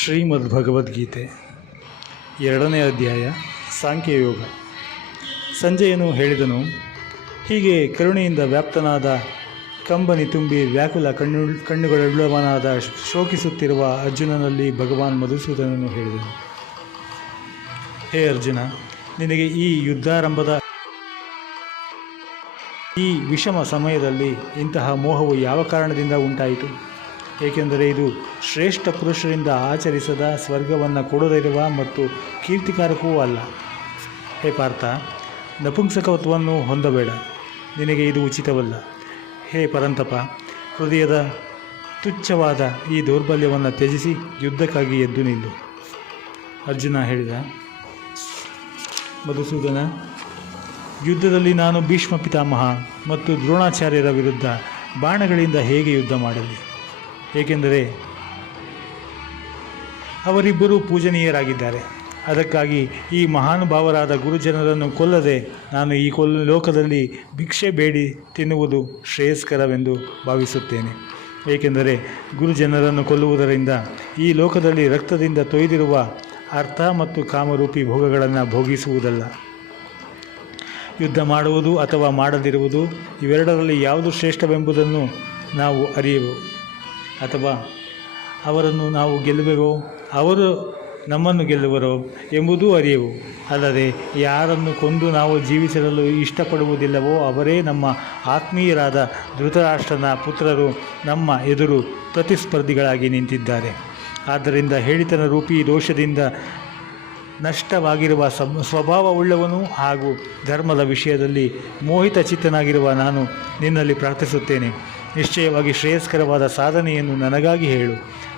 ಶ್ರೀಮದ್ ಭಗವದ್ಗೀತೆ 2ನೇ ಅಧ್ಯಾಯ ಸಾಂಖ್ಯಯೋಗ. ಸಂಜಯನು ಹೇಳಿದನು, ಹೀಗೆ ಕರುಣೆಯಿಂದ ವ್ಯಾಪ್ತನಾದ, ಕಂಬನಿ ತುಂಬಿ ವ್ಯಾಕುಲ ಕಣ್ಣುಗಳುಳ್ಳವನಾದ ಶೋಕಿಸುತ್ತಿರುವ ಅರ್ಜುನನಲ್ಲಿ ಭಗವಾನ್ ಮಧುಸೂದನನು ಹೇಳಿದನು, ಹೇ ಅರ್ಜುನ, ನಿನಗೆ ಈ ಯುದ್ಧಾರಂಭದ ಈ ವಿಷಮ ಸಮಯದಲ್ಲಿ ಇಂತಹ ಮೋಹವು ಯಾವ ಕಾರಣದಿಂದ ಉಂಟಾಯಿತು? ಏಕೆಂದರೆ ಇದು ಶ್ರೇಷ್ಠ ಪುರುಷರಿಂದ ಆಚರಿಸದ, ಸ್ವರ್ಗವನ್ನು ಕೊಡದಿರುವ ಮತ್ತು ಕೀರ್ತಿಕಾರಕವೂ ಅಲ್ಲ. ಹೇ ಪಾರ್ಥ, ನಪುಂಸಕತ್ವವನ್ನು ಹೊಂದಬೇಡ, ನಿನಗೆ ಇದು ಉಚಿತವಲ್ಲ. ಹೇ ಪರಂತಪ, ಹೃದಯದ ತುಚ್ಛವಾದ ಈ ದೌರ್ಬಲ್ಯವನ್ನು ತ್ಯಜಿಸಿ ಯುದ್ಧಕ್ಕಾಗಿ ಎದ್ದು ನಿಲ್ಲು. ಅರ್ಜುನ ಹೇಳಿದ, ಮಧುಸೂದನ, ಯುದ್ಧದಲ್ಲಿ ನಾನು ಭೀಷ್ಮ ಪಿತಾಮಹ ಮತ್ತು ದ್ರೋಣಾಚಾರ್ಯರ ವಿರುದ್ಧ ಬಾಣಗಳಿಂದ ಹೇಗೆ ಯುದ್ಧ ಮಾಡಲಿ? ಏಕೆಂದರೆ ಅವರಿಬ್ಬರೂ ಪೂಜನೀಯರಾಗಿದ್ದಾರೆ. ಅದಕ್ಕಾಗಿ ಈ ಮಹಾನುಭಾವರಾದ ಗುರುಜನರನ್ನು ಕೊಲ್ಲದೆ ನಾನು ಈ ಲೋಕದಲ್ಲಿ ಭಿಕ್ಷೆ ಬೇಡಿ ತಿನ್ನುವುದು ಶ್ರೇಯಸ್ಕರವೆಂದು ಭಾವಿಸುತ್ತೇನೆ. ಏಕೆಂದರೆ ಗುರುಜನರನ್ನು ಕೊಲ್ಲುವುದರಿಂದ ಈ ಲೋಕದಲ್ಲಿ ರಕ್ತದಿಂದ ತೊಯ್ದಿರುವ ಅರ್ಥ ಮತ್ತು ಕಾಮರೂಪಿ ಭೋಗಗಳನ್ನು ಭೋಗಿಸುವುದಲ್ಲ. ಯುದ್ಧ ಮಾಡುವುದು ಅಥವಾ ಮಾಡದಿರುವುದು, ಇವೆರಡರಲ್ಲಿ ಯಾವುದು ಶ್ರೇಷ್ಠವೆಂಬುದನ್ನು ನಾವು ಅರಿಯೆವು. ಅಥವಾ ಅವರನ್ನು ನಾವು ಗೆಲ್ಲುವೆವೋ, ಅವರು ನಮ್ಮನ್ನು ಗೆಲ್ಲುವರೋ ಎಂಬುದೂ ಅರಿಯೆವು. ಅಲ್ಲದೆ ಯಾರನ್ನು ಕೊಂದು ನಾವು ಜೀವಿಸಿರಲು ಇಷ್ಟಪಡುವುದಿಲ್ಲವೋ ಅವರೇ ನಮ್ಮ ಆತ್ಮೀಯರಾದ ಧೃತರಾಷ್ಟ್ರನ ಪುತ್ರರು ನಮ್ಮ ಎದುರು ಪ್ರತಿಸ್ಪರ್ಧಿಗಳಾಗಿ ನಿಂತಿದ್ದಾರೆ. ಆದ್ದರಿಂದ ಹೇಳಿತನ ರೂಪಿ ದೋಷದಿಂದ ನಷ್ಟವಾಗಿರುವ ಸ್ವಭಾವವುಳ್ಳವನು ಹಾಗೂ ಧರ್ಮದ ವಿಷಯದಲ್ಲಿ ಮೋಹಿತ ಚಿತ್ತನಾಗಿರುವ ನಾನು ನಿನ್ನಲ್ಲಿ ಪ್ರಾರ್ಥಿಸುತ್ತೇನೆ. ನಿಶ್ಚಯವಾಗಿ ಶ್ರೇಯಸ್ಕರವಾದ ಸಾಧನೆಯನ್ನು ನನಗಾಗಿ ಹೇಳು.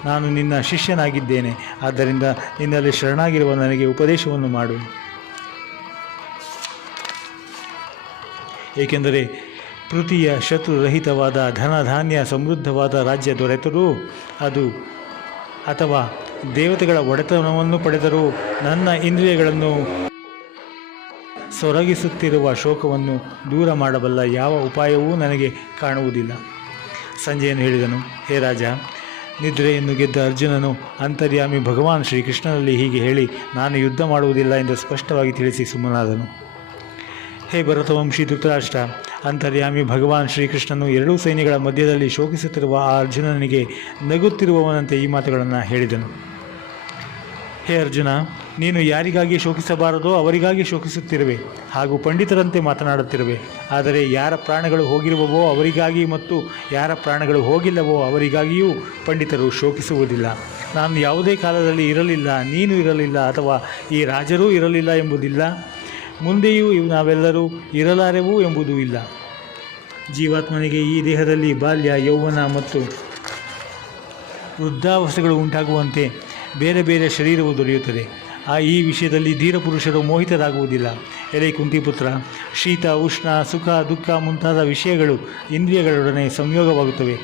ನಾನು ನಿನ್ನ ಶಿಷ್ಯನಾಗಿದ್ದೇನೆ, ಆದ್ದರಿಂದ ನಿನ್ನಲ್ಲಿ ಶರಣಾಗಿರುವ ನನಗೆ ಉಪದೇಶವನ್ನು ಮಾಡು. ಏಕೆಂದರೆ ಪೃಥ್ವಿಯ ಶತ್ರುರಹಿತವಾದ ಧನಧಾನ್ಯ ಸಮೃದ್ಧವಾದ ರಾಜ್ಯ ದೊರೆತರೂ ಅದು, ಅಥವಾ ದೇವತೆಗಳ ಒಡೆತನವನ್ನು ಪಡೆದರೂ ನನ್ನ ಇಂದ್ರಿಯಗಳನ್ನು ಸೊರಗಿಸುತ್ತಿರುವ ಶೋಕವನ್ನು ದೂರ ಮಾಡಬಲ್ಲ ಯಾವ ಉಪಾಯವೂ ನನಗೆ ಕಾಣುವುದಿಲ್ಲ. ಸಂಜಯನು ಹೇಳಿದನು, ಹೇ ರಾಜ, ನಿದ್ರೆಯನ್ನು ಗೆದ್ದ ಅರ್ಜುನನು ಅಂತರ್ಯಾಮಿ ಭಗವಾನ್ ಶ್ರೀಕೃಷ್ಣನಲ್ಲಿ ಹೀಗೆ ಹೇಳಿ ನಾನು ಯುದ್ಧ ಮಾಡುವುದಿಲ್ಲ ಎಂದು ಸ್ಪಷ್ಟವಾಗಿ ತಿಳಿಸಿ ಸುಮ್ಮನಾದನು. ಹೇ ಭರತವಂಶಿ ಧೃತರಾಷ್ಟ್ರ, ಅಂತರ್ಯಾಮಿ ಭಗವಾನ್ ಶ್ರೀಕೃಷ್ಣನು ಎರಡೂ ಸೈನ್ಯಗಳ ಮಧ್ಯದಲ್ಲಿ ಶೋಕಿಸುತ್ತಿರುವ ಆ ಅರ್ಜುನನಿಗೆ ನಗುತ್ತಿರುವವನಂತೆ ಈ ಮಾತುಗಳನ್ನು ಹೇಳಿದನು. ಹೇ ಅರ್ಜುನ, ನೀನು ಯಾರಿಗಾಗಿ ಶೋಕಿಸಬಾರದೋ ಅವರಿಗಾಗಿ ಶೋಕಿಸುತ್ತಿರುವೆ ಹಾಗೂ ಪಂಡಿತರಂತೆ ಮಾತನಾಡುತ್ತಿರುವೆ. ಆದರೆ ಯಾರ ಪ್ರಾಣಗಳು ಹೋಗಿರುವವೋ ಅವರಿಗಾಗಿ ಮತ್ತು ಯಾರ ಪ್ರಾಣಗಳು ಹೋಗಿಲ್ಲವೋ ಅವರಿಗಾಗಿಯೂ ಪಂಡಿತರು ಶೋಕಿಸುವುದಿಲ್ಲ. ನಾನು ಯಾವುದೇ ಕಾಲದಲ್ಲಿ ಇರಲಿಲ್ಲ, ನೀನು ಇರಲಿಲ್ಲ, ಅಥವಾ ಈ ರಾಜರೂ ಇರಲಿಲ್ಲ ಎಂಬುದಿಲ್ಲ. ಮುಂದೆಯೂ ನಾವೆಲ್ಲರೂ ಇರಲಾರೆವು ಎಂಬುದೂ ಇಲ್ಲ. ಜೀವಾತ್ಮನಿಗೆ ಈ ದೇಹದಲ್ಲಿ ಬಾಲ್ಯ, ಯೌವನ ಮತ್ತು ವೃದ್ಧಾವಸ್ಥೆಗಳು ಉಂಟಾಗುವಂತೆ ಬೇರೆ ಬೇರೆ ಶರೀರವು ದೊರೆಯುತ್ತದೆ. ಈ ವಿಷಯದಲ್ಲಿ ಧೀರ ಪುರುಷರು ಮೋಹಿತರಾಗುವುದಿಲ್ಲ. ಎಲೆ ಕುಂತಿಪುತ್ರ, ಶೀತ, ಉಷ್ಣ, ಸುಖ, ದುಃಖ ಮುಂತಾದ ವಿಷಯಗಳು ಇಂದ್ರಿಯಗಳೊಡನೆ ಸಂಯೋಗವಾಗುತ್ತವೆ.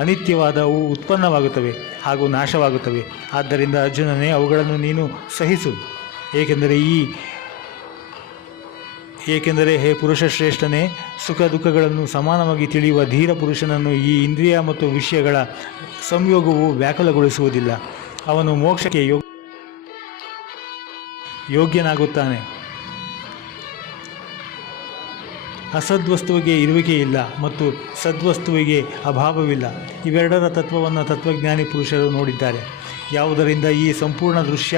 ಅನಿತ್ಯವಾದವು ಉತ್ಪನ್ನವಾಗುತ್ತವೆ ಹಾಗೂ ನಾಶವಾಗುತ್ತವೆ. ಆದ್ದರಿಂದ ಅರ್ಜುನನೇ, ಅವುಗಳನ್ನು ನೀನು ಸಹಿಸು. ಏಕೆಂದರೆ ಹೇ ಪುರುಷ ಶ್ರೇಷ್ಠನೇ, ಸುಖ ದುಃಖಗಳನ್ನು ಸಮಾನವಾಗಿ ತಿಳಿಯುವ ಧೀರ ಪುರುಷನನ್ನು ಈ ಇಂದ್ರಿಯ ಮತ್ತು ವಿಷಯಗಳ ಸಂಯೋಗವು ವ್ಯಾಕುಲಗೊಳಿಸುವುದಿಲ್ಲ. ಅವನು ಮೋಕ್ಷಕ್ಕೆ ಯೋಗ್ಯನಾಗುತ್ತಾನೆ. ಅಸದ್ವಸ್ತುವಿಗೆ ಇರುವಿಕೆ ಇಲ್ಲ ಮತ್ತು ಸದ್ವಸ್ತುವಿಗೆ ಅಭಾವವಿಲ್ಲ. ಇವೆರಡರ ತತ್ವವನ್ನು ತತ್ವಜ್ಞಾನಿ ಪುರುಷರು ನೋಡಿದ್ದಾರೆ. ಯಾವುದರಿಂದ ಈ ಸಂಪೂರ್ಣ ದೃಶ್ಯ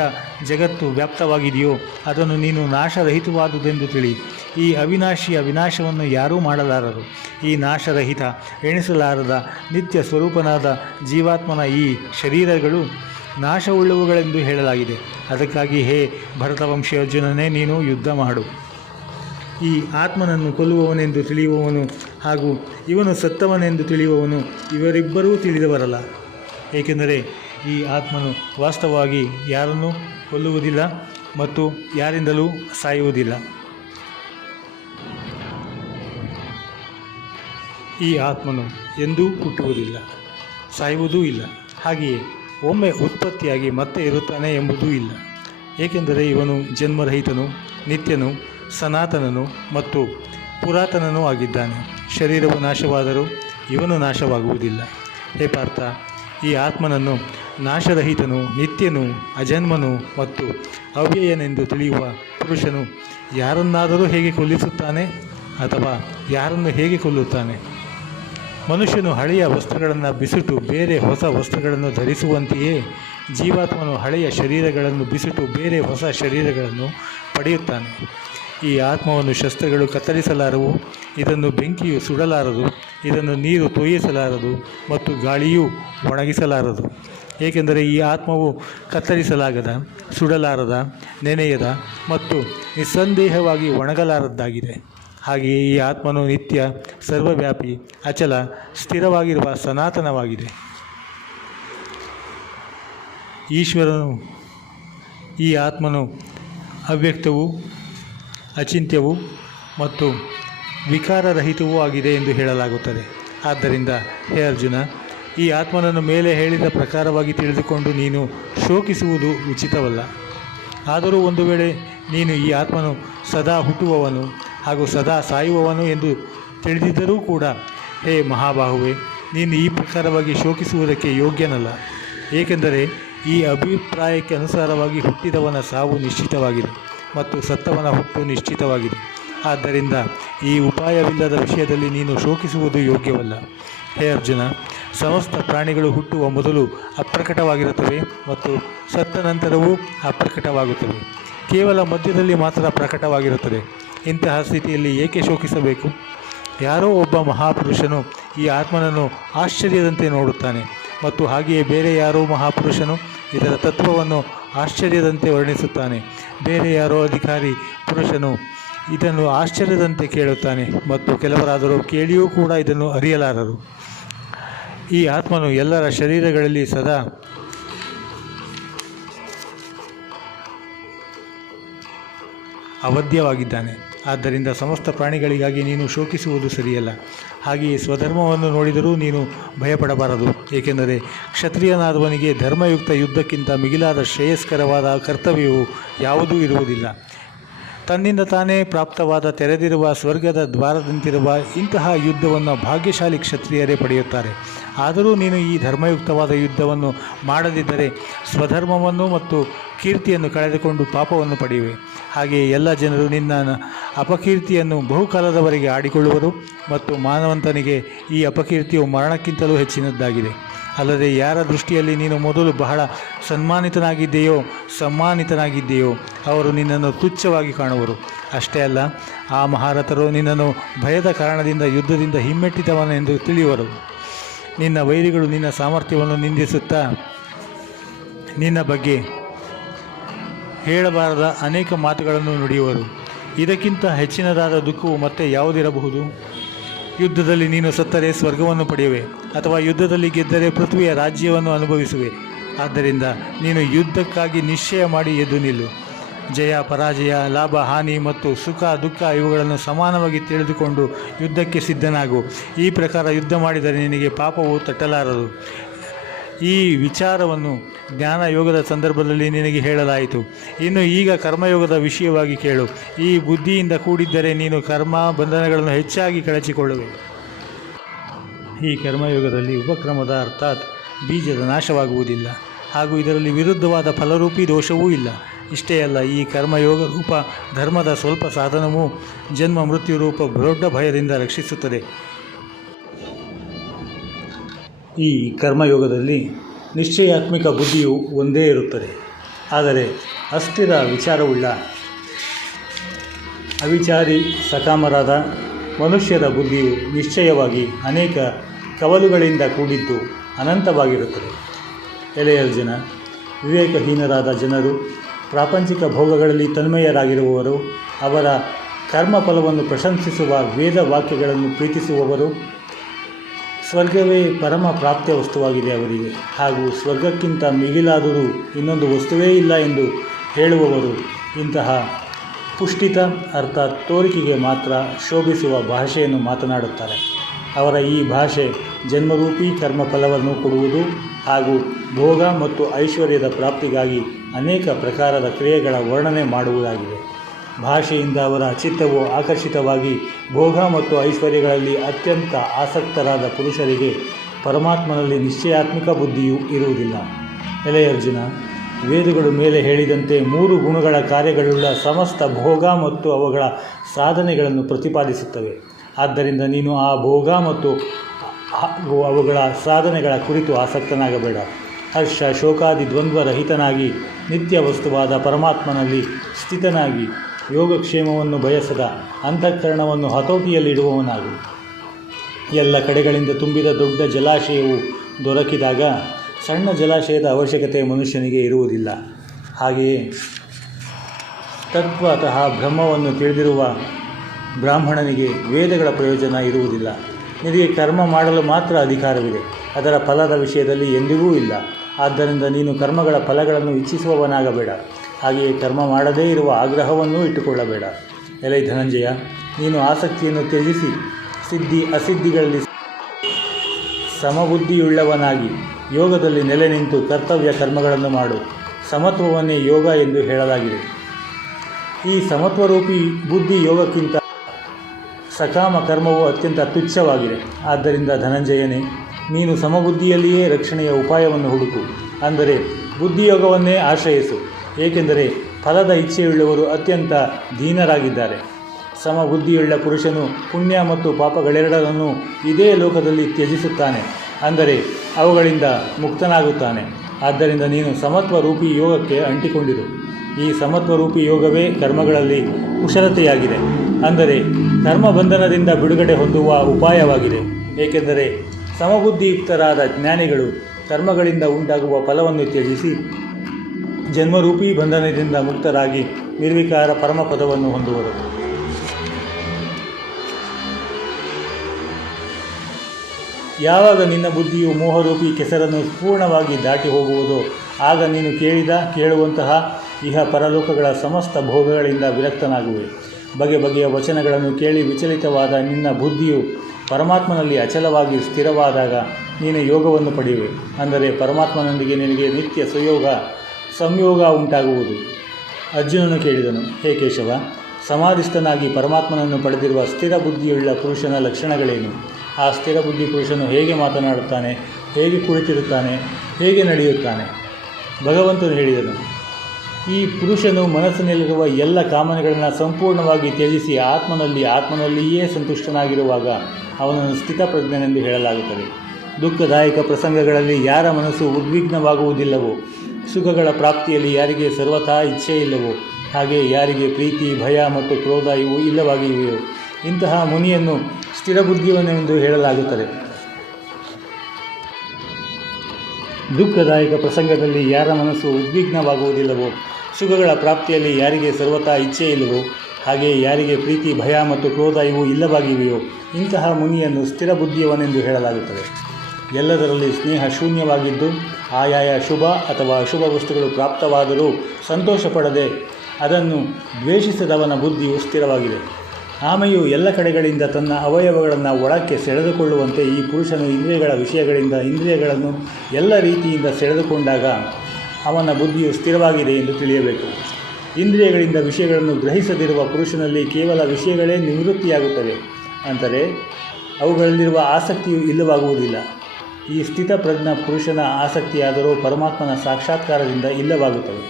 ಜಗತ್ತು ವ್ಯಾಪ್ತವಾಗಿದೆಯೋ ಅದನ್ನು ನೀನು ನಾಶರಹಿತವಾದುದೆಂದು ತಿಳಿ. ಈ ಅವಿನಾಶಿಯ ವಿನಾಶವನ್ನು ಯಾರೂ ಮಾಡಲಾರರು. ಈ ನಾಶರಹಿತ, ಎಣಿಸಲಾರದ ನಿತ್ಯ ಸ್ವರೂಪನಾದ ಜೀವಾತ್ಮನ ಈ ಶರೀರಗಳು ನಾಶವುಳ್ಳವುಗಳೆಂದು ಹೇಳಲಾಗಿದೆ. ಅದಕ್ಕಾಗಿ ಹೇ ಭರತವಂಶಿ ಅರ್ಜುನನೇ, ನೀನು ಯುದ್ಧ ಮಾಡು. ಈ ಆತ್ಮನನ್ನು ಕೊಲ್ಲುವವನೆಂದು ತಿಳಿಯುವವನು ಹಾಗೂ ಇವನು ಸತ್ತವನೆಂದು ತಿಳಿಯುವವನು ಇವರಿಬ್ಬರೂ ತಿಳಿದವರಲ್ಲ. ಏಕೆಂದರೆ ಈ ಆತ್ಮನು ವಾಸ್ತವವಾಗಿ ಯಾರನ್ನೂ ಕೊಲ್ಲುವುದಿಲ್ಲ ಮತ್ತು ಯಾರಿಂದಲೂ ಸಾಯುವುದಿಲ್ಲ. ಈ ಆತ್ಮನು ಎಂದೂ ಹುಟ್ಟುವುದಿಲ್ಲ, ಸಾಯುವುದೂ ಇಲ್ಲ. ಹಾಗೆಯೇ ಒಮ್ಮೆ ಉತ್ಪತ್ತಿಯಾಗಿ ಮತ್ತೆ ಇರುತ್ತಾನೆ ಎಂಬುದೂ ಇಲ್ಲ. ಏಕೆಂದರೆ ಇವನು ಜನ್ಮರಹಿತನು, ನಿತ್ಯನು, ಸನಾತನನು ಮತ್ತು ಪುರಾತನನೂ ಆಗಿದ್ದಾನೆ. ಶರೀರವು ನಾಶವಾದರೂ ಇವನು ನಾಶವಾಗುವುದಿಲ್ಲ. ಹೇ ಪಾರ್ಥ, ಈ ಆತ್ಮನನ್ನು ನಾಶರಹಿತನು, ನಿತ್ಯನು, ಅಜನ್ಮನು ಮತ್ತು ಅವ್ಯಯನೆಂದು ತಿಳಿಯುವ ಪುರುಷನು ಯಾರನ್ನಾದರೂ ಹೇಗೆ ಕೊಲ್ಲಿಸುತ್ತಾನೆ ಅಥವಾ ಯಾರನ್ನು ಹೇಗೆ ಕೊಲ್ಲುತ್ತಾನೆ? ಮನುಷ್ಯನು ಹಳೆಯ ವಸ್ತ್ರಗಳನ್ನು ಬಿಸಿಟು ಬೇರೆ ಹೊಸ ವಸ್ತ್ರಗಳನ್ನು ಧರಿಸುವಂತೆಯೇ ಜೀವಾತ್ಮನು ಹಳೆಯ ಶರೀರಗಳನ್ನು ಬಿಸಿಟು ಬೇರೆ ಹೊಸ ಶರೀರಗಳನ್ನು ಪಡೆಯುತ್ತಾನೆ. ಈ ಆತ್ಮವನ್ನು ಶಸ್ತ್ರಗಳು ಕತ್ತರಿಸಲಾರವು, ಇದನ್ನು ಬೆಂಕಿಯು ಸುಡಲಾರದು, ಇದನ್ನು ನೀರು ತೋಯಿಸಲಾರದು ಮತ್ತು ಗಾಳಿಯೂ ಒಣಗಿಸಲಾರದು. ಏಕೆಂದರೆ ಈ ಆತ್ಮವು ಕತ್ತರಿಸಲಾಗದ, ಸುಡಲಾರದ, ನೆನೆಯದ ಮತ್ತು ನಿಸ್ಸಂದೇಹವಾಗಿ ಒಣಗಲಾರದ್ದಾಗಿದೆ. ಹಾಗೆಯೇ ಈ ಆತ್ಮನು ನಿತ್ಯ, ಸರ್ವವ್ಯಾಪಿ, ಅಚಲ, ಸ್ಥಿರವಾಗಿರುವ ಸನಾತನವಾಗಿದೆ. ಈಶ್ವರನು ಈ ಆತ್ಮನು ಅವ್ಯಕ್ತವೂ ಅಚಿಂತ್ಯವೂ ಮತ್ತು ವಿಕಾರರಹಿತವೂ ಆಗಿದೆ ಎಂದು ಹೇಳಲಾಗುತ್ತದೆ. ಆದ್ದರಿಂದ ಹೇ ಅರ್ಜುನ, ಈ ಆತ್ಮನನ್ನು ಮೇಲೆ ಹೇಳಿದ ಪ್ರಕಾರವಾಗಿ ತಿಳಿದುಕೊಂಡು ನೀನು ಶೋಕಿಸುವುದು ಉಚಿತವಲ್ಲ. ಆದರೂ ಒಂದು ವೇಳೆ ನೀನು ಈ ಆತ್ಮನು ಸದಾ ಹುಟ್ಟುವವನು ಹಾಗೂ ಸದಾ ಸಾಯುವವನು ಎಂದು ತಿಳಿದಿದ್ದರೂ ಕೂಡ, ಹೇ ಮಹಾಬಾಹುವೆ, ನೀನು ಈ ಪ್ರಕಾರವಾಗಿ ಶೋಕಿಸುವುದಕ್ಕೆ ಯೋಗ್ಯನಲ್ಲ. ಏಕೆಂದರೆ ಈ ಅಭಿಪ್ರಾಯಕ್ಕೆ ಅನುಸಾರವಾಗಿ ಹುಟ್ಟಿದವನ ಸಾವು ನಿಶ್ಚಿತವಾಗಿದೆ ಮತ್ತು ಸತ್ತವನ ಹುಟ್ಟು ನಿಶ್ಚಿತವಾಗಿದೆ. ಆದ್ದರಿಂದ ಈ ಉಪಾಯವಿಲ್ಲದ ವಿಷಯದಲ್ಲಿ ನೀನು ಶೋಕಿಸುವುದು ಯೋಗ್ಯವಲ್ಲ. ಹೇ ಅರ್ಜುನ, ಸಮಸ್ತ ಪ್ರಾಣಿಗಳು ಹುಟ್ಟುವ ಮೊದಲು ಅಪ್ರಕಟವಾಗಿರುತ್ತವೆ ಮತ್ತು ಸತ್ತ ನಂತರವೂ ಅಪ್ರಕಟವಾಗುತ್ತವೆ. ಕೇವಲ ಮಧ್ಯದಲ್ಲಿ ಮಾತ್ರ ಪ್ರಕಟವಾಗಿರುತ್ತದೆ. ಇಂತಹ ಸ್ಥಿತಿಯಲ್ಲಿ ಏಕೆ ಶೋಕಿಸಬೇಕು? ಯಾರೋ ಒಬ್ಬ ಮಹಾಪುರುಷನು ಈ ಆತ್ಮನನ್ನು ಆಶ್ಚರ್ಯದಂತೆ ನೋಡುತ್ತಾನೆ ಮತ್ತು ಹಾಗೆಯೇ ಬೇರೆ ಯಾರೋ ಮಹಾಪುರುಷನು ಇದರ ತತ್ವವನ್ನು ಆಶ್ಚರ್ಯದಂತೆ ವರ್ಣಿಸುತ್ತಾನೆ. ಬೇರೆ ಯಾರೋ ಅಧಿಕಾರಿ ಪುರುಷನು ಇದನ್ನು ಆಶ್ಚರ್ಯದಂತೆ ಕೇಳುತ್ತಾನೆ ಮತ್ತು ಕೆಲವರಾದರೂ ಕೇಳಿಯೂ ಕೂಡ ಇದನ್ನು ಅರಿಯಲಾರರು. ಈ ಆತ್ಮನು ಎಲ್ಲರ ಶರೀರಗಳಲ್ಲಿ ಸದಾ ಅವಧ್ಯವಾಗಿದ್ದಾನೆ. ಆದ್ದರಿಂದ ಸಮಸ್ತ ಪ್ರಾಣಿಗಳಿಗಾಗಿ ನೀನು ಶೋಕಿಸುವುದು ಸರಿಯಲ್ಲ. ಹಾಗೆಯೇ ಸ್ವಧರ್ಮವನ್ನು ನೋಡಿದರೂ ನೀನು ಭಯಪಡಬಾರದು. ಏಕೆಂದರೆ ಕ್ಷತ್ರಿಯನಾದವನಿಗೆ ಧರ್ಮಯುಕ್ತ ಯುದ್ಧಕ್ಕಿಂತ ಮಿಗಿಲಾದ ಶ್ರೇಯಸ್ಕರವಾದ ಕರ್ತವ್ಯವು ಯಾವುದೂ ಇರುವುದಿಲ್ಲ. ತನ್ನಿಂದ ತಾನೇ ಪ್ರಾಪ್ತವಾದ ತೆರೆದಿರುವ ಸ್ವರ್ಗದ ದ್ವಾರದಂತಿರುವ ಇಂತಹ ಯುದ್ಧವನ್ನು ಭಾಗ್ಯಶಾಲಿ ಕ್ಷತ್ರಿಯರೇ ಪಡೆಯುತ್ತಾರೆ. ಆದರೂ ನೀನು ಈ ಧರ್ಮಯುಕ್ತವಾದ ಯುದ್ಧವನ್ನು ಮಾಡದಿದ್ದರೆ ಸ್ವಧರ್ಮವನ್ನು ಮತ್ತು ಕೀರ್ತಿಯನ್ನು ಕಳೆದುಕೊಂಡು ಪಾಪವನ್ನು ಪಡೆಯುವೆ. ಹಾಗೆಯೇ ಎಲ್ಲ ಜನರು ನಿನ್ನ ಅಪಕೀರ್ತಿಯನ್ನು ಬಹುಕಾಲದವರೆಗೆ ಆಡಿಕೊಳ್ಳುವರು ಮತ್ತು ಮಾನವಂತನಿಗೆ ಈ ಅಪಕೀರ್ತಿಯು ಮರಣಕ್ಕಿಂತಲೂ ಹೆಚ್ಚಿನದ್ದಾಗಿದೆ. ಅಲ್ಲದೆ ಯಾರ ದೃಷ್ಟಿಯಲ್ಲಿ ನೀನು ಮೊದಲು ಬಹಳ ಸಮ್ಮಾನಿತನಾಗಿದ್ದೀಯೋ ಅವರು ನಿನ್ನನ್ನು ತುಚ್ಛವಾಗಿ ಕಾಣುವರು. ಅಷ್ಟೇ ಅಲ್ಲ, ಆ ಮಹಾರಥರು ನಿನ್ನನ್ನು ಭಯದ ಕಾರಣದಿಂದ ಯುದ್ಧದಿಂದ ಹಿಮ್ಮೆಟ್ಟಿದವನೆಂದು ತಿಳಿಯುವರು. ನಿನ್ನ ವೈರಿಗಳು ನಿನ್ನ ಸಾಮರ್ಥ್ಯವನ್ನು ನಿಂದಿಸುತ್ತಾ ನಿನ್ನ ಬಗ್ಗೆ ಹೇಳಬಾರದ ಅನೇಕ ಮಾತುಗಳನ್ನು ನುಡಿಯುವರು. ಇದಕ್ಕಿಂತ ಹೆಚ್ಚಿನದಾದ ದುಃಖವು ಮತ್ತೆ ಯಾವುದಿರಬಹುದು? ಯುದ್ಧದಲ್ಲಿ ನೀನು ಸತ್ತರೆ ಸ್ವರ್ಗವನ್ನು ಪಡೆಯುವೆ ಅಥವಾ ಯುದ್ಧದಲ್ಲಿ ಗೆದ್ದರೆ ಪೃಥ್ವಿಯ ರಾಜ್ಯವನ್ನು ಅನುಭವಿಸುವೆ. ಆದ್ದರಿಂದ ನೀನು ಯುದ್ಧಕ್ಕಾಗಿ ನಿಶ್ಚಯ ಮಾಡಿ ಎದ್ದು ನಿಲ್ಲು. ಜಯ, ಪರಾಜಯ, ಲಾಭ, ಹಾನಿ ಮತ್ತು ಸುಖ, ದುಃಖ ಇವುಗಳನ್ನು ಸಮಾನವಾಗಿ ತಿಳಿದುಕೊಂಡು ಯುದ್ಧಕ್ಕೆ ಸಿದ್ಧನಾಗು. ಈ ಪ್ರಕಾರ ಯುದ್ಧ ಮಾಡಿದರೆ ನಿನಗೆ ಪಾಪವು ತಟ್ಟಲಾರದು. ಈ ವಿಚಾರವನ್ನು ಜ್ಞಾನಯೋಗದ ಸಂದರ್ಭದಲ್ಲಿ ನಿನಗೆ ಹೇಳಲಾಯಿತು. ಇನ್ನು ಈಗ ಕರ್ಮಯೋಗದ ವಿಷಯವಾಗಿ ಕೇಳು. ಈ ಬುದ್ಧಿಯಿಂದ ಕೂಡಿದ್ದರೆ ನೀನು ಕರ್ಮ ಬಂಧನಗಳನ್ನು ಹೆಚ್ಚಾಗಿ ಕಳಚಿಕೊಳ್ಳುವೆ. ಈ ಕರ್ಮಯೋಗದಲ್ಲಿ ಉಪಕ್ರಮದ ಅರ್ಥಾತ್ ಬೀಜದ ನಾಶವಾಗುವುದಿಲ್ಲ ಹಾಗೂ ಇದರಲ್ಲಿ ವಿರುದ್ಧವಾದ ಫಲರೂಪಿ ದೋಷವೂ ಇಲ್ಲ. ಇಷ್ಟೇ ಅಲ್ಲ, ಈ ಕರ್ಮಯೋಗ ರೂಪ ಧರ್ಮದ ಸ್ವಲ್ಪ ಸಾಧನವೂ ಜನ್ಮ ಮೃತ್ಯು ರೂಪ ದೊಡ್ಡ ಭಯದಿಂದ ರಕ್ಷಿಸುತ್ತದೆ. ಈ ಕರ್ಮಯೋಗದಲ್ಲಿ ನಿಶ್ಚಯಾತ್ಮಿಕ ಬುದ್ಧಿಯು ಒಂದೇ ಇರುತ್ತದೆ. ಆದರೆ ಅಸ್ಥಿರ ವಿಚಾರವುಳ್ಳ ಅವಿಚಾರಿ ಸಕಾಮರಾದ ಮನುಷ್ಯರ ಬುದ್ಧಿಯು ನಿಶ್ಚಯವಾಗಿ ಅನೇಕ ಕವಲುಗಳಿಂದ ಕೂಡಿದ್ದು ಅನಂತವಾಗಿರುತ್ತದೆ. ಎಲೆ ಅರ್ಜುನ, ವಿವೇಕಹೀನರಾದ ಜನರು, ಪ್ರಾಪಂಚಿಕ ಭೋಗಗಳಲ್ಲಿ ತನ್ಮಯರಾಗಿರುವವರು, ಅವರ ಕರ್ಮಫಲವನ್ನು ಪ್ರಶಂಸಿಸುವ ವೇದ ವಾಕ್ಯಗಳನ್ನು ಪ್ರೀತಿಸುವವರು, ಸ್ವರ್ಗವೇ ಪರಮ ಪ್ರಾಪ್ತಿಯ ವಸ್ತುವಾಗಿದೆ ಅವರಿಗೆ ಹಾಗೂ ಸ್ವರ್ಗಕ್ಕಿಂತ ಮಿಗಿಲಾದರೂ ಇನ್ನೊಂದು ವಸ್ತುವೇ ಇಲ್ಲ ಎಂದು ಹೇಳುವವರು ಇಂತಹ ಪುಷ್ಟಿತ ಅರ್ಥಾತ್ ತೋರಿಕೆಗೆ ಮಾತ್ರ ಶೋಭಿಸುವ ಭಾಷೆಯನ್ನು ಮಾತನಾಡುತ್ತಾರೆ. ಅವರ ಈ ಭಾಷೆ ಜನ್ಮರೂಪಿ ಕರ್ಮಫಲವನ್ನು ಕೊಡುವುದು ಹಾಗೂ ಭೋಗ ಮತ್ತು ಐಶ್ವರ್ಯದ ಪ್ರಾಪ್ತಿಗಾಗಿ ಅನೇಕ ಪ್ರಕಾರದ ಕ್ರಿಯೆಗಳ ವರ್ಣನೆ ಮಾಡುವುದಾಗಿದೆ. ಭಾಷೆಯಿಂದ ಅವರ ಚಿತ್ತವು ಆಕರ್ಷಿತವಾಗಿ ಭೋಗ ಮತ್ತು ಐಶ್ವರ್ಯಗಳಲ್ಲಿ ಅತ್ಯಂತ ಆಸಕ್ತರಾದ ಪುರುಷರಿಗೆ ಪರಮಾತ್ಮನಲ್ಲಿ ನಿಶ್ಚಯಾತ್ಮಿಕ ಬುದ್ಧಿಯೂ ಇರುವುದಿಲ್ಲ. ಎಲೆ ಅರ್ಜುನ, ವೇದಗಳು ಮೇಲೆ ಹೇಳಿದಂತೆ 3 ಗುಣಗಳ ಕಾರ್ಯಗಳುಳ್ಳ ಸಮಸ್ತ ಭೋಗ ಮತ್ತು ಅವುಗಳ ಸಾಧನೆಗಳನ್ನು ಪ್ರತಿಪಾದಿಸುತ್ತವೆ. ಆದ್ದರಿಂದ ನೀನು ಆ ಭೋಗ ಮತ್ತು ಅವುಗಳ ಸಾಧನೆಗಳ ಕುರಿತು ಆಸಕ್ತನಾಗಬೇಡ. ಹರ್ಷ ಶೋಕಾದಿ ದ್ವಂದ್ವರಹಿತನಾಗಿ ನಿತ್ಯ ವಸ್ತುವಾದ ಪರಮಾತ್ಮನಲ್ಲಿ ಸ್ಥಿತನಾಗಿ ಯೋಗಕ್ಷೇಮವನ್ನು ಬಯಸದ ಅಂತಃಕರಣವನ್ನು ಹತೋಟಿಯಲ್ಲಿಡುವವನಾಗು. ಎಲ್ಲ ಕಡೆಗಳಿಂದ ತುಂಬಿದ ದೊಡ್ಡ ಜಲಾಶಯವು ದೊರಕಿದಾಗ ಸಣ್ಣ ಜಲಾಶಯದ ಅವಶ್ಯಕತೆ ಮನುಷ್ಯನಿಗೆ ಇರುವುದಿಲ್ಲ. ಹಾಗೆಯೇ ತತ್ವತಃ ಬ್ರಹ್ಮವನ್ನು ತಿಳಿದಿರುವ ಬ್ರಾಹ್ಮಣನಿಗೆ ವೇದಗಳ ಪ್ರಯೋಜನ ಇರುವುದಿಲ್ಲ. ನಿನಗೆ ಕರ್ಮ ಮಾಡಲು ಮಾತ್ರ ಅಧಿಕಾರವಿದೆ, ಅದರ ಫಲದ ವಿಷಯದಲ್ಲಿ ಎಂದಿಗೂ ಇಲ್ಲ. ಆದ್ದರಿಂದ ನೀನು ಕರ್ಮಗಳ ಫಲಗಳನ್ನು ಇಚ್ಛಿಸುವವನಾಗಬೇಡ. ಹಾಗೆಯೇ ಕರ್ಮ ಮಾಡದೇ ಇರುವ ಆಗ್ರಹವನ್ನೂ ಇಟ್ಟುಕೊಳ್ಳಬೇಡ. ಎಲೈ ಧನಂಜಯ, ನೀನು ಆಸಕ್ತಿಯನ್ನು ತ್ಯಜಿಸಿ ಸಿದ್ಧಿ ಅಸಿದ್ಧಿಗಳಲ್ಲಿ ಸಮಬುದ್ಧಿಯುಳ್ಳವನಾಗಿ ಯೋಗದಲ್ಲಿ ನೆಲೆ ನಿಂತು ಕರ್ತವ್ಯ ಕರ್ಮಗಳನ್ನು ಮಾಡು. ಸಮತ್ವವನ್ನೇ ಯೋಗ ಎಂದು ಹೇಳಲಾಗಿದೆ. ಈ ಸಮತ್ವರೂಪಿ ಬುದ್ಧಿ ಯೋಗಕ್ಕಿಂತ ಸಕಾಮ ಕರ್ಮವು ಅತ್ಯಂತ ತುಚ್ಛವಾಗಿದೆ. ಆದ್ದರಿಂದ ಧನಂಜಯನೇ, ನೀನು ಸಮಬುದ್ಧಿಯಲ್ಲಿಯೇ ರಕ್ಷಣೆಯ ಉಪಾಯವನ್ನು ಹುಡುಕು. ಅಂದರೆ ಬುದ್ಧಿಯೋಗವನ್ನೇ ಆಶ್ರಯಿಸು. ಏಕೆಂದರೆ ಫಲದ ಇಚ್ಛೆಯುಳ್ಳವರು ಅತ್ಯಂತ ದೀನರಾಗಿದ್ದಾರೆ. ಸಮಬುದ್ಧಿಯುಳ್ಳ ಪುರುಷನು ಪುಣ್ಯ ಮತ್ತು ಪಾಪಗಳೆರಡರನ್ನೂ ಇದೇ ಲೋಕದಲ್ಲಿ ತ್ಯಜಿಸುತ್ತಾನೆ, ಅಂದರೆ ಅವುಗಳಿಂದ ಮುಕ್ತನಾಗುತ್ತಾನೆ. ಆದ್ದರಿಂದ ನೀನು ಸಮತ್ವರೂಪಿ ಯೋಗಕ್ಕೆ ಅಂಟಿಕೊಂಡಿರು. ಈ ಸಮತ್ವರೂಪಿ ಯೋಗವೇ ಕರ್ಮಗಳಲ್ಲಿ ಕುಶಲತೆಯಾಗಿದೆ, ಅಂದರೆ ಕರ್ಮಬಂಧನದಿಂದ ಬಿಡುಗಡೆ ಹೊಂದುವ ಉಪಾಯವಾಗಿದೆ. ಏಕೆಂದರೆ ಸಮಬುದ್ಧಿಯುಕ್ತರಾದ ಜ್ಞಾನಿಗಳು ಕರ್ಮಗಳಿಂದ ಉಂಟಾಗುವ ಫಲವನ್ನು ತ್ಯಜಿಸಿ ಜನ್ಮರೂಪಿ ಬಂಧನದಿಂದ ಮುಕ್ತರಾಗಿ ನಿರ್ವಿಕಾರ ಪರಮಪದವನ್ನು ಹೊಂದುವರು. ಯಾವಾಗ ನಿನ್ನ ಬುದ್ಧಿಯು ಮೋಹರೂಪಿ ಕೆಸರನ್ನು ಪೂರ್ಣವಾಗಿ ದಾಟಿ ಹೋಗುವುದೋ ಆಗ ನೀನು ಕೇಳುವಂತಹ ಇಹ ಪರಲೋಕಗಳ ಸಮಸ್ತ ಭೋಗಗಳಿಂದ ವಿರಕ್ತನಾಗುವೆ. ಬಗೆ ಬಗೆಯ ವಚನಗಳನ್ನು ಕೇಳಿ ವಿಚಲಿತವಾದ ನಿನ್ನ ಬುದ್ಧಿಯು ಪರಮಾತ್ಮನಲ್ಲಿ ಅಚಲವಾಗಿ ಸ್ಥಿರವಾದಾಗ ನೀನು ಯೋಗವನ್ನು ಪಡೆಯುವೆ. ಅಂದರೆ ಪರಮಾತ್ಮನೊಂದಿಗೆ ನಿನಗೆ ನಿತ್ಯ ಸಂಯೋಗ ಉಂಟಾಗುವುದು. ಅರ್ಜುನನು ಕೇಳಿದನು, ಹೇ ಕೇಶವ, ಸಮಾಧಿಸ್ಥನಾಗಿ ಪರಮಾತ್ಮನನ್ನು ಪಡೆದಿರುವ ಸ್ಥಿರ ಬುದ್ಧಿಯುಳ್ಳ ಪುರುಷನ ಲಕ್ಷಣಗಳೇನು? ಆ ಸ್ಥಿರ ಬುದ್ಧಿ ಪುರುಷನು ಹೇಗೆ ಮಾತನಾಡುತ್ತಾನೆ, ಹೇಗೆ ಕುಳಿತಿರುತ್ತಾನೆ, ಹೇಗೆ ನಡೆಯುತ್ತಾನೆ? ಭಗವಂತನು ಹೇಳಿದನು, ಈ ಪುರುಷನು ಮನಸ್ಸಿನಲ್ಲಿರುವ ಎಲ್ಲ ಕಾಮನೆಗಳನ್ನು ಸಂಪೂರ್ಣವಾಗಿ ತ್ಯಜಿಸಿ ಆತ್ಮನಲ್ಲಿಯೇ ಸಂತುಷ್ಟನಾಗಿರುವಾಗ ಅವನನ್ನು ಸ್ಥಿತಪ್ರಜ್ಞನೆಂದು ಹೇಳಲಾಗುತ್ತದೆ. ದುಃಖದಾಯಕ ಪ್ರಸಂಗಗಳಲ್ಲಿ ಯಾರ ಮನಸ್ಸು ಉದ್ವಿಗ್ನವಾಗುವುದಿಲ್ಲವೋ, ಸುಖಗಳ ಪ್ರಾಪ್ತಿಯಲ್ಲಿ ಯಾರಿಗೆ ಸರ್ವಥಾ ಇಚ್ಛೆ ಇಲ್ಲವೋ, ಹಾಗೆ ಯಾರಿಗೆ ಪ್ರೀತಿ, ಭಯ ಮತ್ತು ಕ್ರೋಧ ಇವು ಇಲ್ಲವಾಗಿವೆಯೋ ಇಂತಹ ಮುನಿಯನ್ನು ಸ್ಥಿರಬುದ್ಧಿಯವನೆಂದು ಹೇಳಲಾಗುತ್ತದೆ. ದುಃಖದಾಯಕ ಪ್ರಸಂಗದಲ್ಲಿ ಯಾರ ಮನಸ್ಸು ಉದ್ವಿಗ್ನವಾಗುವುದಿಲ್ಲವೋ, ಸುಖಗಳ ಪ್ರಾಪ್ತಿಯಲ್ಲಿ ಯಾರಿಗೆ ಸರ್ವಥಾ ಇಚ್ಛೆ ಇಲ್ಲವೋ, ಹಾಗೆ ಯಾರಿಗೆ ಪ್ರೀತಿ, ಭಯ ಮತ್ತು ಕ್ರೋಧ ಇವು ಇಲ್ಲವಾಗಿವೆಯೋ ಇಂತಹ ಮುನಿಯನ್ನು ಸ್ಥಿರಬುದ್ಧಿಯವನೆಂದು ಹೇಳಲಾಗುತ್ತದೆ. ಎಲ್ಲದರಲ್ಲಿ ಸ್ನೇಹ ಶೂನ್ಯವಾಗಿದ್ದು ಆಯಾಯ ಶುಭ ಅಥವಾ ಅಶುಭ ವಸ್ತುಗಳು ಪ್ರಾಪ್ತವಾದರೂ ಸಂತೋಷಪಡದೆ ಅದನ್ನು ದ್ವೇಷಿಸದವನ ಬುದ್ಧಿಯು ಸ್ಥಿರವಾಗಿದೆ. ಆಮೆಯು ಎಲ್ಲ ಕಡೆಗಳಿಂದ ತನ್ನ ಅವಯವಗಳನ್ನು ಒಳಕ್ಕೆ ಸೆಳೆದುಕೊಳ್ಳುವಂತೆ ಈ ಪುರುಷನು ಇಂದ್ರಿಯಗಳ ವಿಷಯಗಳಿಂದ ಇಂದ್ರಿಯಗಳನ್ನು ಎಲ್ಲ ರೀತಿಯಿಂದ ಸೆಳೆದುಕೊಂಡಾಗ ಅವನ ಬುದ್ಧಿಯು ಸ್ಥಿರವಾಗಿದೆ ಎಂದು ತಿಳಿಯಬೇಕು. ಇಂದ್ರಿಯಗಳಿಂದ ವಿಷಯಗಳನ್ನು ಗ್ರಹಿಸದಿರುವ ಪುರುಷನಲ್ಲಿ ಕೇವಲ ವಿಷಯಗಳೇ ನಿವೃತ್ತಿಯಾಗುತ್ತವೆ, ಅಂದರೆ ಅವುಗಳಲ್ಲಿರುವ ಆಸಕ್ತಿಯು ಇಲ್ಲವಾಗುವುದಿಲ್ಲ. ಈ ಸ್ಥಿತಪ್ರಜ್ಞ ಪುರುಷನ ಆಸಕ್ತಿಯಾದರೂ ಪರಮಾತ್ಮನ ಸಾಕ್ಷಾತ್ಕಾರದಿಂದ ಇಲ್ಲವಾಗುತ್ತವೆ.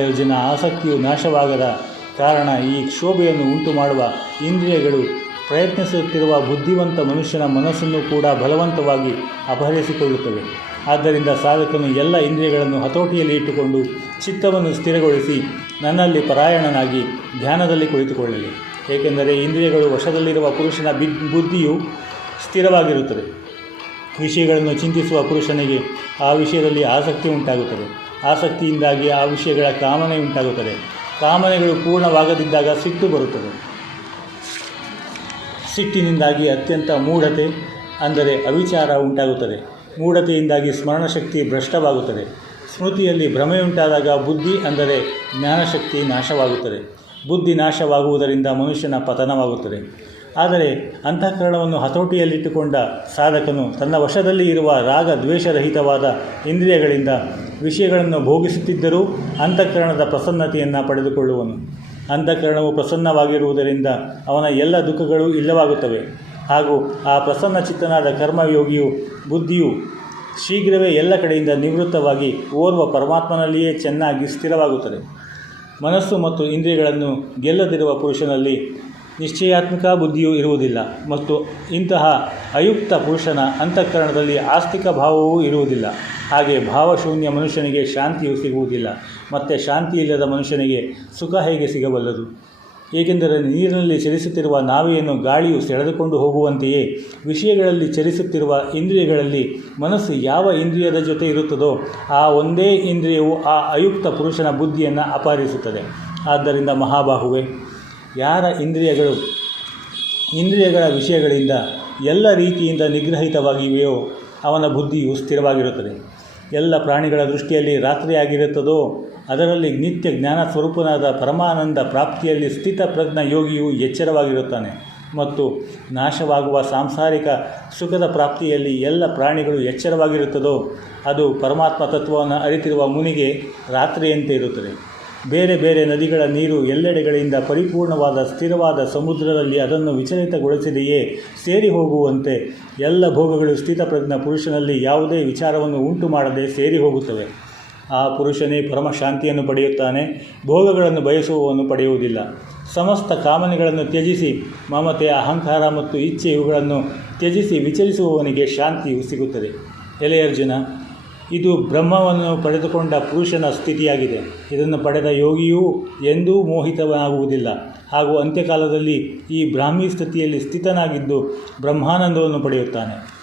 ಅರ್ಜುನ, ಆಸಕ್ತಿಯು ನಾಶವಾಗದ ಕಾರಣ ಈ ಕ್ಷೋಭೆಯನ್ನು ಉಂಟು ಮಾಡುವ ಇಂದ್ರಿಯಗಳು ಪ್ರಯತ್ನಿಸುತ್ತಿರುವ ಬುದ್ಧಿವಂತ ಮನುಷ್ಯನ ಮನಸ್ಸನ್ನು ಕೂಡ ಬಲವಂತವಾಗಿ ಅಪಹರಿಸಿಕೊಳ್ಳುತ್ತವೆ. ಆದ್ದರಿಂದ ಸಾಧಕನು ಎಲ್ಲ ಇಂದ್ರಿಯಗಳನ್ನು ಹತೋಟಿಯಲ್ಲಿ ಇಟ್ಟುಕೊಂಡು ಚಿತ್ತವನ್ನು ಸ್ಥಿರಗೊಳಿಸಿ ನನ್ನಲ್ಲಿ ಪರಾಯಣನಾಗಿ ಧ್ಯಾನದಲ್ಲಿ ಕುಳಿತುಕೊಳ್ಳಲಿ. ಏಕೆಂದರೆ ಇಂದ್ರಿಯಗಳು ವಶದಲ್ಲಿರುವ ಪುರುಷನ ಬುದ್ಧಿಯು ಸ್ಥಿರವಾಗಿರುತ್ತದೆ. ವಿಷಯಗಳನ್ನು ಚಿಂತಿಸುವ ಪುರುಷನಿಗೆ ಆ ವಿಷಯದಲ್ಲಿ ಆಸಕ್ತಿ ಉಂಟಾಗುತ್ತದೆ. ಆಸಕ್ತಿಯಿಂದಾಗಿ ಆ ವಿಷಯಗಳ ಕಾಮನೆ ಉಂಟಾಗುತ್ತದೆ. ಕಾಮನೆಗಳು ಪೂರ್ಣವಾಗದಿದ್ದಾಗ ಸಿಟ್ಟು ಬರುತ್ತದೆ. ಸಿಟ್ಟಿನಿಂದಾಗಿ ಅತ್ಯಂತ ಮೂಢತೆ, ಅಂದರೆ ಅವಿಚಾರ ಉಂಟಾಗುತ್ತದೆ. ಮೂಢತೆಯಿಂದಾಗಿ ಸ್ಮರಣಶಕ್ತಿ ಭ್ರಷ್ಟವಾಗುತ್ತದೆ. ಸ್ಮೃತಿಯಲ್ಲಿ ಭ್ರಮೆಯುಂಟಾದಾಗ ಬುದ್ಧಿ, ಅಂದರೆ ಜ್ಞಾನಶಕ್ತಿ ನಾಶವಾಗುತ್ತದೆ. ಬುದ್ಧಿ ನಾಶವಾಗುವುದರಿಂದ ಮನುಷ್ಯನ ಪತನವಾಗುತ್ತದೆ. ಆದರೆ ಅಂತಃಕರಣವನ್ನು ಹತೋಟಿಯಲ್ಲಿಟ್ಟುಕೊಂಡ ಸಾಧಕನು ತನ್ನ ವಶದಲ್ಲಿ ಇರುವ ರಾಗ ದ್ವೇಷರಹಿತವಾದ ಇಂದ್ರಿಯಗಳಿಂದ ವಿಷಯಗಳನ್ನು ಭೋಗಿಸುತ್ತಿದ್ದರೂ ಅಂತಃಕರಣದ ಪ್ರಸನ್ನತೆಯನ್ನು ಪಡೆದುಕೊಳ್ಳುವನು. ಅಂತಃಕರಣವು ಪ್ರಸನ್ನವಾಗಿರುವುದರಿಂದ ಅವನ ಎಲ್ಲ ದುಃಖಗಳು ಇಲ್ಲವಾಗುತ್ತವೆ. ಹಾಗೂ ಆ ಪ್ರಸನ್ನ ಚಿತ್ತನಾದ ಕರ್ಮಯೋಗಿಯು ಬುದ್ಧಿಯು ಶೀಘ್ರವೇ ಎಲ್ಲ ಕಡೆಯಿಂದ ನಿವೃತ್ತವಾಗಿ ಓರ್ವ ಪರಮಾತ್ಮನಲ್ಲಿಯೇ ಚೆನ್ನಾಗಿ ಸ್ಥಿರವಾಗುತ್ತದೆ. ಮನಸ್ಸು ಮತ್ತು ಇಂದ್ರಿಯಗಳನ್ನು ಗೆಲ್ಲದಿರುವ ಪುರುಷನಲ್ಲಿ ನಿಶ್ಚಯಾತ್ಮಕ ಬುದ್ಧಿಯೂ ಇರುವುದಿಲ್ಲ ಮತ್ತು ಇಂತಹ ಅಯುಕ್ತ ಪುರುಷನ ಅಂತಃಕರಣದಲ್ಲಿ ಆಸ್ತಿಕ ಭಾವವೂ ಇರುವುದಿಲ್ಲ. ಹಾಗೆ ಭಾವಶೂನ್ಯ ಮನುಷ್ಯನಿಗೆ ಶಾಂತಿಯೂ ಸಿಗುವುದಿಲ್ಲ. ಮತ್ತು ಶಾಂತಿ ಇಲ್ಲದ ಮನುಷ್ಯನಿಗೆ ಸುಖ ಹೇಗೆ ಸಿಗಬಲ್ಲದು? ಏಕೆಂದರೆ ನೀರಿನಲ್ಲಿ ಚಲಿಸುತ್ತಿರುವ ನಾವೆಯನ್ನು ಗಾಳಿಯು ಸೆಳೆದುಕೊಂಡು ಹೋಗುವಂತೆಯೇ ವಿಷಯಗಳಲ್ಲಿ ಚಲಿಸುತ್ತಿರುವ ಇಂದ್ರಿಯಗಳಲ್ಲಿ ಮನಸ್ಸು ಯಾವ ಇಂದ್ರಿಯದ ಜೊತೆ ಇರುತ್ತದೋ ಆ ಒಂದೇ ಇಂದ್ರಿಯವು ಆ ಅಯುಕ್ತ ಪುರುಷನ ಬುದ್ಧಿಯನ್ನು ಅಪಹರಿಸುತ್ತದೆ. ಆದ್ದರಿಂದ ಮಹಾಬಾಹುವೆ, ಯಾರ ಇಂದ್ರಿಯಗಳ ವಿಷಯಗಳಿಂದ ಎಲ್ಲ ರೀತಿಯಿಂದ ನಿಗ್ರಹಿತವಾಗಿವೆಯೋ ಅವನ ಬುದ್ಧಿಯು ಸ್ಥಿರವಾಗಿರುತ್ತದೆ. ಎಲ್ಲ ಪ್ರಾಣಿಗಳ ದೃಷ್ಟಿಯಲ್ಲಿ ರಾತ್ರಿಯಾಗಿರುತ್ತದೋ ಅದರಲ್ಲಿ ನಿತ್ಯ ಜ್ಞಾನ ಸ್ವರೂಪನಾದ ಪರಮಾನಂದ ಪ್ರಾಪ್ತಿಯಲ್ಲಿ ಸ್ಥಿತಪ್ರಜ್ಞ ಯೋಗಿಯು ಎಚ್ಚರವಾಗಿರುತ್ತಾನೆ. ಮತ್ತು ನಾಶವಾಗುವ ಸಾಂಸಾರಿಕ ಸುಖದ ಪ್ರಾಪ್ತಿಯಲ್ಲಿ ಎಲ್ಲ ಪ್ರಾಣಿಗಳು ಎಚ್ಚರವಾಗಿರುತ್ತದೋ ಅದು ಪರಮಾತ್ಮ ತತ್ವವನ್ನು ಅರಿತಿರುವ ಮುನಿಗೆ ರಾತ್ರಿಯಂತೆ ಇರುತ್ತದೆ. ಬೇರೆ ಬೇರೆ ನದಿಗಳ ನೀರು ಎಲ್ಲೆಡೆಗಳಿಂದ ಪರಿಪೂರ್ಣವಾದ ಸ್ಥಿರವಾದ ಸಮುದ್ರದಲ್ಲಿ ಅದನ್ನು ವಿಚಲಿತಗೊಳಿಸಿದೆಯೇ ಸೇರಿ ಹೋಗುವಂತೆ ಎಲ್ಲ ಭೋಗಗಳು ಸ್ಥಿತಪ್ರಜ್ಞ ಪುರುಷನಲ್ಲಿ ಯಾವುದೇ ವಿಚಾರವನ್ನು ಉಂಟು ಮಾಡದೆ ಸೇರಿ ಹೋಗುತ್ತವೆ. ಆ ಪುರುಷನೇ ಪರಮಶಾಂತಿಯನ್ನು ಪಡೆಯುತ್ತಾನೆ. ಭೋಗಗಳನ್ನು ಬಯಸುವವನು ಪಡೆಯುವುದಿಲ್ಲ. ಸಮಸ್ತ ಕಾಮನೆಗಳನ್ನು ತ್ಯಜಿಸಿ ಮಮತೆ, ಅಹಂಕಾರ ಮತ್ತು ಇಚ್ಛೆ ಇವುಗಳನ್ನು ತ್ಯಜಿಸಿ ವಿಚಲಿಸುವವನಿಗೆ ಶಾಂತಿಯು ಸಿಗುತ್ತದೆ. ಎಲೆ ಅರ್ಜುನ, ಇದು ಬ್ರಹ್ಮವನ್ನು ಪಡೆದುಕೊಂಡ ಪುರುಷನ ಸ್ಥಿತಿಯಾಗಿದೆ. ಇದನ್ನು ಪಡೆದ ಯೋಗಿಯೂ ಎಂದೂ ಮೋಹಿತನಾಗುವುದಿಲ್ಲ ಹಾಗೂ ಅಂತ್ಯಕಾಲದಲ್ಲಿ ಈ ಬ್ರಾಹ್ಮಿ ಸ್ಥಿತಿಯಲ್ಲಿ ಸ್ಥಿತನಾಗಿದ್ದು ಬ್ರಹ್ಮಾನಂದವನ್ನು ಪಡೆಯುತ್ತಾನೆ.